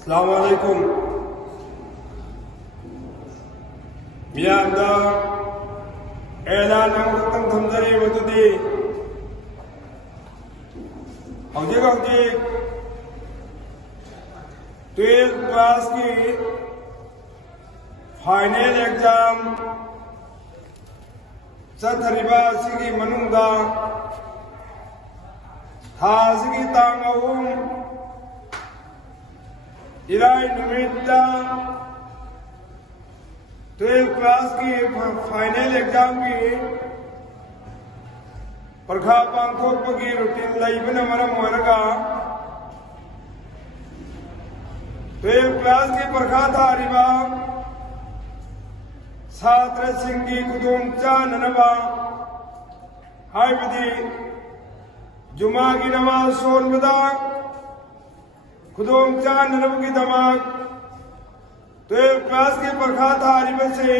अस्सलामुअलैकुम मियामदा ऐलान अमखतंग थमजरी मदुदी हौजिक 12th class की फाइनल एग्जाम चथरिबा सिगी मनुंगा थासिगी तांग अहुम इराई नुमित्ता 12th क्लास की फाइनल एग्जाम की परखा पांथोकपगी रूटीन लैबना मरम ओइरगा 12th क्लास की परखा थारिबा छात्र सिंगी खुदोंग चाननबा हाइबदी जुमा की नमाज सोनबदा खुदोंग चाननबगी दमाग 12th क्लास की परखा थारिबा से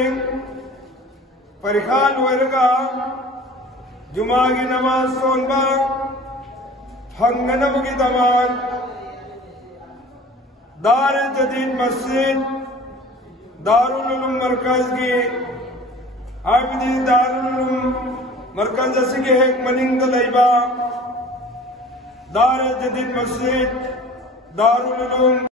परिखा लोइरगा जुमा की नमाज सोनबा फंगनबगी दमाग दार जदीद मस्जिद दारुल उलूम मरकज की आबिदी दारुल उलूम मरकज असिगे एक मनिंग लैबा दार जदीद मस्जिद दारुल उलूम